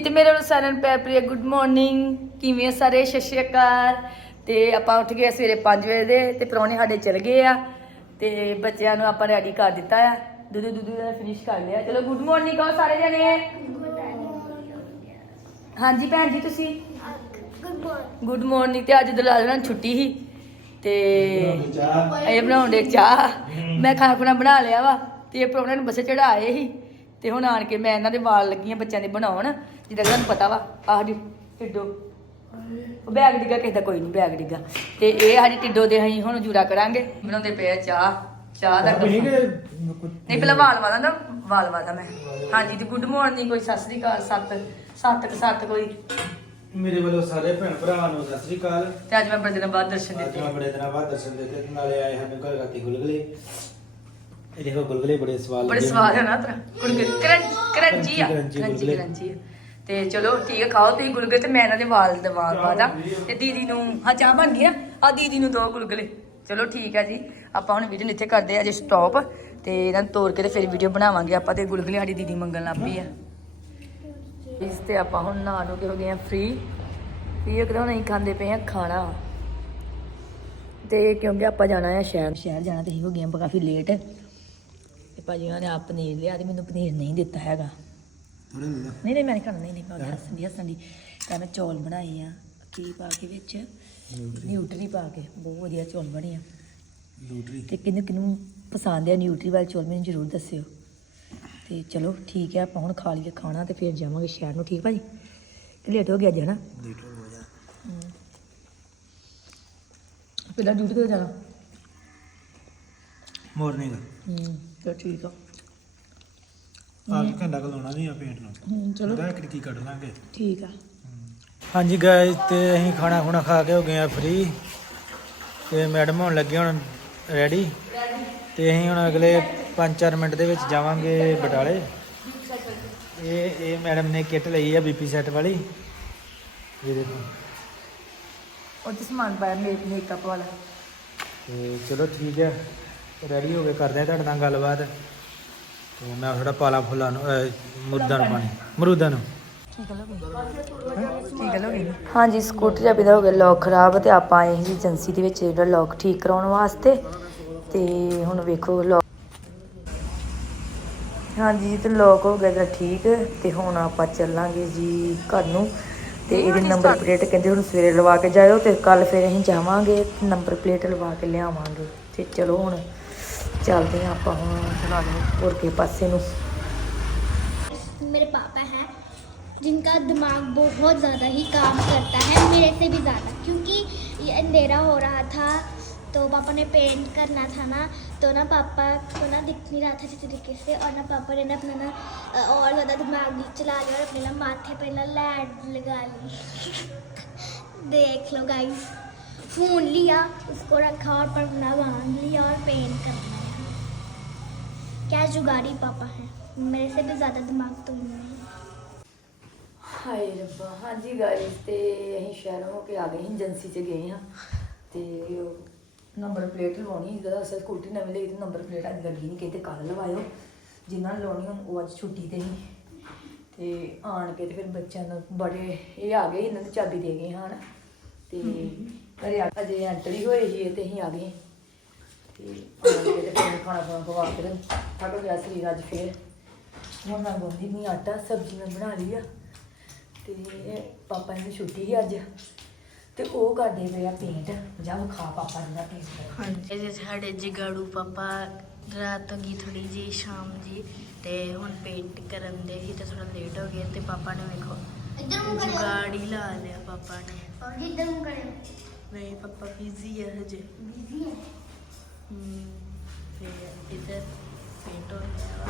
ਤੇ ਮੇਰੇ ਵੱਲੋਂ ਸਾਰਿਆਂ ਨੂੰ ਪਿਆਰ ਭਰੀ ਗੁੱਡ ਮਾਰਨਿੰਗ ਕਿਵੇਂ ਹੋ ਸਾਰੇ? ਸਤਿ ਸ਼੍ਰੀ ਅਕਾਲ। ਤੇ ਆਪਾਂ ਉੱਠ ਗਏ ਸਵੇਰੇ 5 ਵਜੇ ਦੇ ਤੇ ਪਰੌਣੇ ਸਾਡੇ ਚਲ ਗਏ ਆ ਤੇ ਬੱਚਿਆਂ ਨੂੰ ਆਪਾਂ ਰੈਡੀ ਕਰ ਦਿੱਤਾ ਆ। ਦੁੱਧ ਦੁੱਧ ਦਾ ਫਿਨਿਸ਼ ਕਰ ਲਿਆ। ਚਲੋ ਗੁੱਡ ਮਾਰਨਿੰਗ ਕਹੋ ਸਾਰੇ ਜਣੇ। ਹਾਂਜੀ ਭੈਣ ਜੀ ਤੁਸੀਂ? ਗੁੱਡ ਮਾਰਨਿੰਗ ਤੇ ਅੱਜ ਦਲਾਲ ਨਾਲ ਛੁੱਟੀ ਸੀ ਤੇ ਇਹ ਬਣਾਉਣ ਦੇ ਚਾਹ। ਮੈਂ ਖਾਣਾ ਖੁਣਾ ਬਣਾ ਲਿਆ ਵਾ ਤੇ ਇਹ ਪਰੌਣੇ ਨੂੰ ਬੱਸੇ ਚੜਾਏ ਸੀ। ਤੇ ਹੁਣ ਆਣ ਕੇ ਮੈਂ ਇਹਨਾਂ ਦੇ ਵਾਲ ਲੱਗੀਆਂ ਬੱਚਿਆਂ ਦੇ ਬਣਾਉਣ ਜਿੱਦਾਂ ਤੁਹਾਨੂੰ ਪਤਾ ਵਾ ਆਹ ਸਾਡੀ ਟਿੱਡੋ। ਉਹ ਬੈਗ ਡਿੱਗਾ ਕਿਸੇ ਦਾ ਕੋਈ ਨਹੀਂ ਬੈਗ ਡਿੱਗਾ। ਤੇ ਇਹ ਸਾਡੀ ਟਿੱਡੋ ਦੇ ਅਸੀਂ ਹੁਣ ਜੂੜਾ ਕਰਾਂਗੇ ਬਣਾਉਂਦੇ ਪਏ ਆ ਚਾਹ ਚਾਹ ਦਾ ਨਹੀਂ ਕੱਪ ਨਹੀਂ ਪਹਿਲਾਂ ਵਾਲ ਵਾਦਾ ਨਾ ਵਾਲ ਵਾਦਾ ਮੈਂ। ਹਾਂਜੀ ਤੇ ਗੁੱਡ ਮਾਰਨਿੰਗ ਕੋਈ ਸਤਿ ਸ੍ਰੀ ਅਕਾਲ ਸੱਤ ਸੱਤ ਕੁ ਸੱਤ ਕੋਈ। ਮੇਰੇ ਵੱਲੋਂ ਸਾਰੇ ਭੈਣ ਭਰਾਵਾਂ ਨੂੰ ਸਤਿ ਸ੍ਰੀ ਅਕਾਲ। ਤੇ ਅੱਜ ਮੈਂ ਬੜੇ ਦਿਨਾਂ ਬਾਅਦ ਦਰਸ਼ਨ ਅੱਜ ਦਿੱਤੇ। ਮੈਂ ਬੜੇ ਦਿਨਾਂ ਬਾਅਦ ਦਰਸ਼ਨ ਦਿੱਤੇ ਨਾਲੇ ਆਏ ਹਨ ਘਰ ਰਾਤੀ ਗੁਲਗਲੇ। ਇਹ ਦੇਖੋ ਗੁਲਗਲੇ ਬੜੇ ਸਵਾਦ ਬੜੇ ਸਵਾਦ ਹੈ ਨਾ ਤਰਾ। ਕਰੰਚ ਕਰੰਚੀ ਆ ਕਰੰਚੀ ਕਰੰਚੀ ਗੁਲਗੁਲੇ। ਕਰੰਚੀ ਆ। ਤੇ ਚਲੋ ਠੀਕ ਹੈ ਖਾਓ ਤੁਸੀਂ ਗੁਲਗੁਲੇ ਤੇ ਮੈਂ ਇਹਨਾਂ ਦੇ ਵਾਲ ਦਵਾ ਪਾਦਾ ਤੇ। ਦੀਦੀ ਨੂੰ ਹਾਂ ਚਾਹ ਬਣ ਗਈ ਆ? ਆ ਦੀਦੀ ਨੂੰ ਦੋ ਗੁਲਗੁਲੇ। ਚਲੋ ਠੀਕ ਹੈ ਜੀ ਆਪਾਂ ਹੁਣ ਵੀਡੀਓ ਇੱਥੇ ਕਰਦੇ ਆ ਜੇ ਸਟਾਪ ਤੇ ਇਹਨਾਂ ਨੂੰ ਤੋੜ ਕੇ ਤੇ ਫਿਰ ਵੀਡੀਓ ਬਣਾਵਾਂਗੇ। ਆਪਾਂ ਤੇ ਗੁਲਗੁਲੇ ਸਾਡੀ ਦੀਦੀ ਮੰਗਣ ਲੱਗ ਪਈ ਆ। ਇਸ ਤੇ ਆਪਾਂ ਹੁਣ ਨਹਾ ਨੂੰ ਕੇ ਹੋ ਗਏ ਆ ਫ੍ਰੀ ਫ੍ਰੀ ਕਿਦਾਂ ਨਹੀਂ ਖਾਂਦੇ ਪਏ ਆ ਖਾਣਾ। ਤੇ ਕਿਉਂਕਿ ਆਪਾਂ ਜਾਣਾ ਹੈ ਸ਼ਹਿਰ। ਸ਼ਹਿਰ ਜਾਣਾ ਤੇ ਅਸੀਂ ਹੋ ਗਏ ਆ ਕਾਫੀ ਲੇਟ ਤੇ ਭਾਜੀ ਉਹਨਾਂ ਨੇ ਆਪ ਪਨੀਰ ਲਿਆ ਤੇ ਮੈਨੂੰ ਪਨੀਰ ਨਹੀਂ ਦਿੱਤਾ ਹੈਗਾ। ਥੋੜਾ ਨਹੀਂ ਨਹੀਂ ਮੈਂ ਨਹੀਂ ਖਾਣਾ ਨਹੀਂ ਨਹੀਂ ਮੈਂ ਹੱਸਣ ਦੀ ਹੱਸਣ ਦੀ। ਤਾਂ ਮੈਂ ਚੌਲ ਬਣਾਏ ਆ ਕੀ ਪਾ ਕੇ ਵਿੱਚ? ਨਿਊਟਰੀ। ਪਾ ਕੇ ਬਹੁਤ ਵਧੀਆ ਚੌਲ ਬਣੇ ਆ। ਲੂਟਰੀ ਤੇ ਕਿਹਨੂੰ ਕਿਹਨੂੰ ਪਸੰਦ ਆ ਨਿਊਟਰੀ ਵਾਲੇ ਚੌਲ ਮੈਨੂੰ ਜ਼ਰੂਰ ਦੱਸਿਓ। ਤੇ ਚਲੋ ਠੀਕ ਹੈ ਆਪਾਂ ਹੁਣ ਖਾ ਲਈਏ ਖਾਣਾ ਤੇ ਫਿਰ ਜਾਵਾਂਗੇ ਸ਼ਹਿਰ ਨੂੰ ਠੀਕ ਭਾਜੀ? ਲੇਟ ਹੋ ਗਿਆ ਜੀ ਹਨਾ? ਲੀਟਰ ਹੋ ਜਾ ਪਹਿਲਾਂ ਡਿਊਟੀ ਤੇ ਜਾਣਾ? ਮਾਰਨਿੰਗ ਹੂੰ ਤਾਂ ਠੀਕ ਆ। ਆ ਕੇ ਘੰਟਾ ਲਾਉਣਾ ਨਹੀਂ ਆ ਪੇਂਟ ਨੂੰ। ਹੂੰ ਚਲੋ। ਉਹਦਾ ਇੱਕ ਕੀ ਕੱਢ ਲਾਂਗੇ। ਠੀਕ ਆ। ਹਾਂਜੀ ਗਾਇਸ ਤੇ ਅਸੀਂ ਖਾਣਾ ਖੁਣਾ ਖਾ ਕੇ ਹੋ ਗਏ ਆ ਫ੍ਰੀ ਤੇ ਮੈਡਮ ਹੋਣ ਲੱਗੇ ਹੁਣ ਰੈਡੀ ਤੇ ਅਸੀਂ ਹੁਣ ਅਗਲੇ 5-4 ਮਿੰਟ ਦੇ ਵਿੱਚ ਜਾਵਾਂਗੇ ਬਟਾਲੇ। ਇਹ ਇਹ ਮੈਡਮ ਨੇ ਕਿੱਟ ਲਈ ਆ ਬੀਪੀ ਸੈੱਟ ਵਾਲੀ। ਇਹ ਦੇਖੋ। ਉਹ ਤੇ ਸਮਾਨ ਪਾਇਆ ਮੇਕ ਮੇਕਅਪ ਵਾਲਾ। ਤੇ ਚਲੋ ਠੀਕ ਹੈ ਰੈਡੀ ਹੋ ਕੇ ਕਰਦੇ ਆ ਤੁਹਾਡੇ ਨਾਲ ਗੱਲਬਾਤ। ਤੇ ਮੈਂ ਥੋੜਾ ਪਾਲਾ ਫੁੱਲਾਂ ਨੂੰ ਮੁਰਦਾਂ ਨੂੰ ਪਾਣੀ। ਮਰੂਦਾਂ ਨੂੰ। ਹਾਂਜੀ ਸਕੂਟਰ ਚਾਬੀ ਦਾ ਹੋ ਗਿਆ ਲੌਕ ਖਰਾਬ ਤੇ ਆਪਾਂ ਆਏ ਸੀ ਏਜੰਸੀ ਦੇ ਵਿੱਚ ਜਿਹੜਾ ਲੌਕ ਠੀਕ ਕਰਾਉਣ ਵਾਸਤੇ। ਤੇ ਹੁਣ ਵੇਖੋ ਲੌਕ ਹਾਂਜੀ ਤੇ ਲੌਕ ਹੋ ਗਿਆ ਜਿਹੜਾ ਠੀਕ ਤੇ ਹੁਣ ਆਪਾਂ ਚੱਲਾਂਗੇ ਜੀ ਘਰ ਨੂੰ। ਤੇ ਇਹਦੀ ਨੰਬਰ ਪਲੇਟ ਕਹਿੰਦੇ ਹੁਣ ਸਵੇਰੇ ਲਵਾ ਕੇ ਜਾਇਓ ਤੇ ਕੱਲ ਫਿਰ ਅਸੀਂ ਜਾਵਾਂਗੇ ਨੰਬਰ ਪਲੇਟ ਲਵਾ ਕੇ ਲਿਆਵਾਂਗੇ। ਤੇ ਚਲੋ ਹੁਣ ਚੱਲਦੇ ਹਾਂ ਆਪਾਂ ਹੁਣ ਚਲਾ ਲਓ ਹੋਰ ਕੇ ਪਾਸੇ ਨੂੰ मेरे पापा हैं जिनका दिमाग बहुत ज़्यादा ही काम करता है मेरे से भी ज़्यादा क्योंकि ये अंधेरा हो रहा था तो पापा ने पेंट करना था ना तो ना पापा को ना दिख नहीं रहा था अच्छी तरीके से और ना पापा ने ना अपना ना अ, और ज़्यादा दिमाग भी चला लिया और अपने ना माथे पे ना लैड लगा ली देख लो गाइस फ़ोन लिया उसको रखा और पढ़ना बांध लिया और पेंट करना है क्या जुगाड़ी पापा है मेरे से भी ज़्यादा दिमाग तो उनमें है ਹਾਏ ਰੱਬਾ ਹਾਂਜੀ ਗਾਇਸ ਤੇ ਅਸੀਂ ਸ਼ਹਿਰੋਂ ਹੋ ਕੇ ਆ ਗਏ ਸੀ ਏਜੰਸੀ 'ਚ ਗਏ ਹਾਂ ਤੇ ਨੰਬਰ ਪਲੇਟ ਲਵਾਉਣੀ ਸੀ ਜਦੋਂ ਅਸਲ ਸਕੂਟੀ ਨਵੀਂ ਲਈ ਤੇ ਨੰਬਰ ਪਲੇਟ ਅੱਜ ਲੱਗੀ ਨਹੀਂ ਕਿਤੇ ਕੱਲ ਲਵਾਇਓ ਜਿਨ੍ਹਾਂ ਨੇ ਲਾਉਣੀ ਹੁਣ ਉਹ ਅੱਜ ਛੁੱਟੀ ਤੇ ਸੀ ਤੇ ਆਣ ਕੇ ਤੇ ਫਿਰ ਬੱਚਿਆਂ ਨੂੰ ਬੜੇ ਇਹ ਆ ਗਏ ਇਹਨਾਂ ਨੂੰ ਚਾਬੀ ਦੇ ਗਏ ਹਨ ਤੇ ਘਰੇ ਆ- ਅਜੇ ਐਂਟਰੀ ਹੋਈ ਸੀ ਤੇ ਅਸੀਂ ਆ ਗਏ ਤੇ ਆਣ ਕੇ ਤੇ ਫਿਰ ਖਾਣਾ ਖਾਣਾ ਖਵਾ ਕੇ ਤੇ ਥੱਕ ਗਿਆ ਸਰੀਰ ਅੱਜ ਫੇਰ। ਹੁਣ ਮੈਂ ਗੁੰਦੀ ਨਹੀਂ ਆਟਾ ਸਬਜ਼ੀ ਮੈਂ ਬਣਾ ਲਈ ਆ। ਤੇ ਪਾਪਾ ਦੀ ਛੁੱਟੀ ਸੀ ਅੱਜ। ਤੇ ਉਹ ਕਰਦੇ ਪਏ ਆ ਪੇਂਟ ਜਾ ਖਾ ਪਾਪਾ ਜੀ ਦਾ ਪੇਂਟ ਇਹ ਸਾਡੇ ਜਗਾੜੂ ਪਾਪਾ ਰਾਤ ਹੋ ਗਈ ਥੋੜੀ ਜੀ ਸ਼ਾਮ ਜੀ। ਤੇ ਹੁਣ ਪੇਂਟ ਕਰਨ ਦੇ ਸੀ ਤੇ ਥੋੜਾ ਲੇਟ ਹੋ ਗਏ ਤੇ ਪਾਪਾ ਨੇ ਵੇਖੋ ਇੱਧਰ ਲਾ ਲਿਆ ਪਾਪਾ ਨੇ। ਔਰ ਇੱਧਰ ਨੂੰ ਕਰਿਓ। ਨਹੀਂ ਪਾਪਾ ਬਿਜ਼ੀ ਹੈ ਹਜੇ। ਬਿਜ਼ੀ ਹੈ ਹਮ, ਫਿਰ ਇੱਧਰ ਪੇਂਟ ਹੋ ਰਿਹਾ